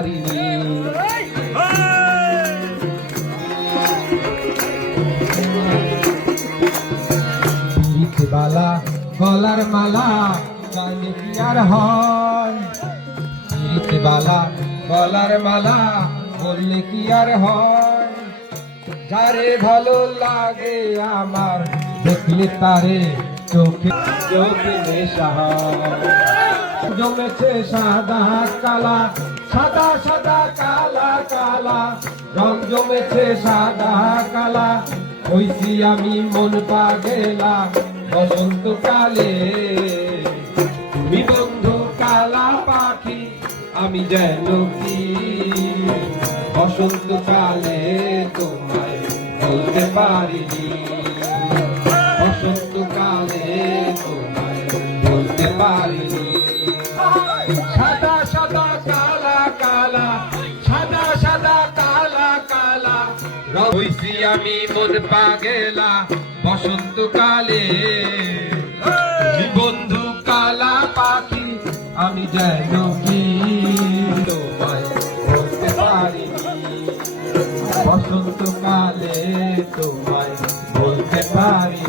পারিনি। বালা গলার মালা গাইলে কি আর হয়, বালা গলার মালা বললে কি আর হয়। যারে ভালো লাগে আমার দেখলে তারে চোখে চোখে নেশা হয়। জমেছে সাদা কালা, সাদা সাদা কালা কালা, রং জমেছে সাদা কালা। হইছি আমি মন পাগেলা বসন্তকালে। তুমি বন্ধু কালা পাখি, আমি যেন কি বসন্তকালে তোমায় বলতে পারিনি। বসন্তকালে তোমায় বলতে পারিনি। সাদা সাদা কালা কালা, সাদা সাদা কালা কালা, হইছি আমি মন পাগেলা বসন্তকালে। বন্ধু কালা পাখি, আমি যেন কি তোমায় বলতে পারিনি। বসন্তকালে তোমায় বলতে পারি।